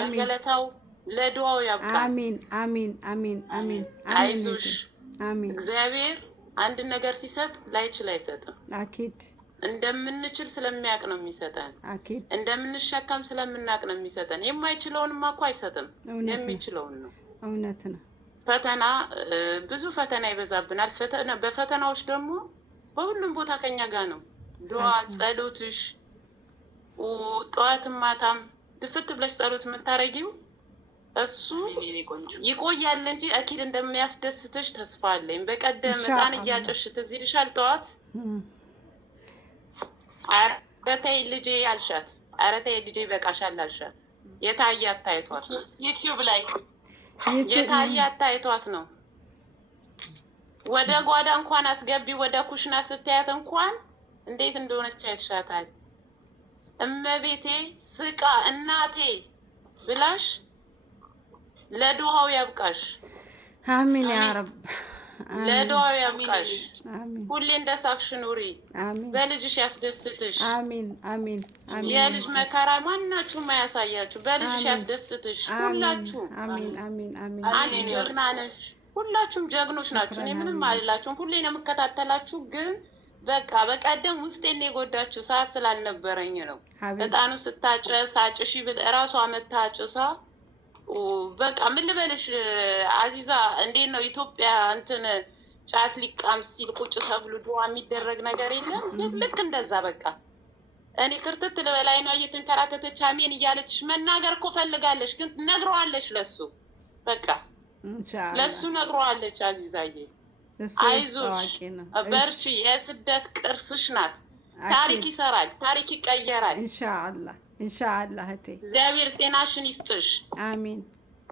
ለገለታው ለዱዓው ያብቃ። አሚን አሚን አሚን አሚን። አይዞሽ። አሚን። እግዚአብሔር አንድ ነገር ሲሰጥ ላይችል አይሰጥም። አኪድ እንደምንችል ስለሚያውቅ ነው የሚሰጠን። አኪድ እንደምንሸከም ስለምናውቅ ነው የሚሰጠን። የማይችለውንማ እኮ አይሰጥም፣ የሚችለውን ነው። እውነት ነው። ፈተና ብዙ ፈተና ይበዛብናል። በፈተናዎች ደግሞ በሁሉም ቦታ ከኛ ጋር ነው። ዱዓ ጸሎትሽ ጠዋትም ማታም ድፍት ብለሽ ጸሎት የምታረጊው እሱ ይቆያል እንጂ አኪድ እንደሚያስደስትሽ ተስፋ አለኝ። በቀደም ዕጣን እያጨሽ ትዝ ይልሻል። ጠዋት ኧረ ተይ ልጄ አልሻት። ኧረ ተይ ልጄ በቃሻል አልሻት። የታያት ታይቷት ነው። ዩቲዩብ ላይ የታያት ታይቷት ነው። ወደ ጓዳ እንኳን አስገቢ፣ ወደ ኩሽና ስትያት እንኳን እንዴት እንደሆነች አይተሻታል። እመቤቴ ስቃ እናቴ ብላሽ ለዱዓው ያብቃሽ። አሚን ያ ረብ። ለዱዓው ያብቃሽ። ሁሌ እንደሳቅሽ ኑሪ። በልጅሽ ያስደስትሽ። አሚን አሚን አሚን። የልጅ መከራ ማናችሁም አያሳያችሁ። በልጅሽ ያስደስትሽ። ሁላችሁ አሚን አሚን አሚን። አንቺ ጀግና ነሽ። ሁላችሁም ጀግኖች ናችሁ። እኔ ምንም አልላችሁም። ሁሌ ነው የምከታተላችሁ። ግን በቃ በቀደም ውስጤን የጎዳችሁ ሰዓት ስላልነበረኝ ነው። ዕጣኑ ስታጨስ አጭሺ ብል እራሷ መታ አጭሳ በቃ ምን ልበልሽ አዚዛ፣ እንዴት ነው ኢትዮጵያ እንትን ጫት ሊቃም ሲል ቁጭ ተብሎ ዱዓ የሚደረግ ነገር የለም። ልክ እንደዛ በቃ እኔ ክርትት ልበላይ ነው እየተንከራተተች አሜን እያለች መናገር እኮ ፈልጋለች፣ ግን ነግረዋለች። ለሱ በቃ ለሱ ነግረዋለች። አዚዛዬ አይዞሽ በርቺ፣ የስደት ቅርስሽ ናት። ታሪክ ይሰራል፣ ታሪክ ይቀየራል። ኢንሻአላህ ኢንሻአላህ። እቴ እግዚአብሔር ጤናሽን ይስጥሽ። አሚን።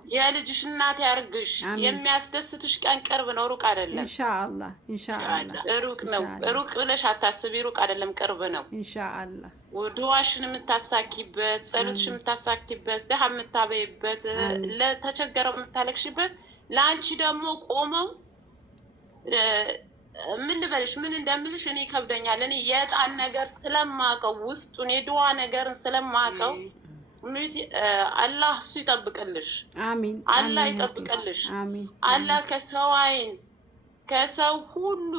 የልጅሽ እናት ያርግሽ። የሚያስደስትሽ ቀን ቅርብ ነው፣ ሩቅ አይደለም። ኢንሻአላህ ኢንሻአላህ። ሩቅ ነው፣ ሩቅ ብለሽ አታስቢ። ሩቅ አይደለም፣ ቅርብ ነው። ኢንሻአላህ። ዱዓሽን የምታሳኪበት፣ ጸሎትሽን የምታሳኪበት፣ ደሃ የምታበይበት፣ ለተቸገረው የምታለቅሽበት፣ ለአንቺ ደግሞ ቆመው ምን ልበልሽ ምን እንደምልሽ እኔ ከብደኛል። እኔ የዕጣን ነገር ስለማቀው ውስጡን የዱዓ ነገርን ስለማቀው አላህ እሱ ይጠብቅልሽ። አሚን። አላህ ይጠብቅልሽ። አሚን። አላህ ከሰው አይን ከሰው ሁሉ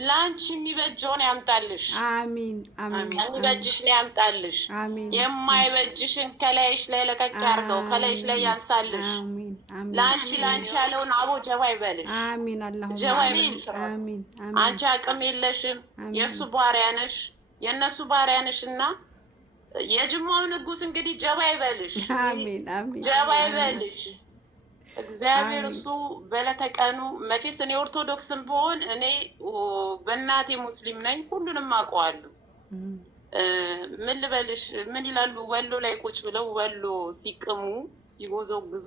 ላንቺ የሚበጀውን ያምጣልሽ። አሚን አሚን። የሚበጅሽን ያምጣልሽ። አሚን። የማይበጅሽን ከላይሽ ላይ ለቀቅ ያርገው፣ ከላይሽ ላይ ያንሳልሽ። አሚን አሚን። ላንቺ ያለውን አቦ ጀባ ይበልሽ። አሚን። አላሁ ጀባ ይበልሽ። አሚን አሚን። አንቺ አቅም የለሽም፣ የእሱ ባሪያ ነሽ፣ የእነሱ ባሪያ ነሽ እና የጅማው ንጉስ እንግዲህ ጀባ ይበልሽ። አሚን አሚን። ጀባ ይበልሽ እግዚአብሔር። እሱ በለተቀኑ መቼስ እኔ ኦርቶዶክስም ብሆን እኔ በእናቴ ሙስሊም ነኝ፣ ሁሉንም አውቀዋለሁ። ምን ልበልሽ ምን ይላሉ ወሎ ላይ ቁጭ ብለው ወሎ ሲቅሙ ሲጎዘጉዙ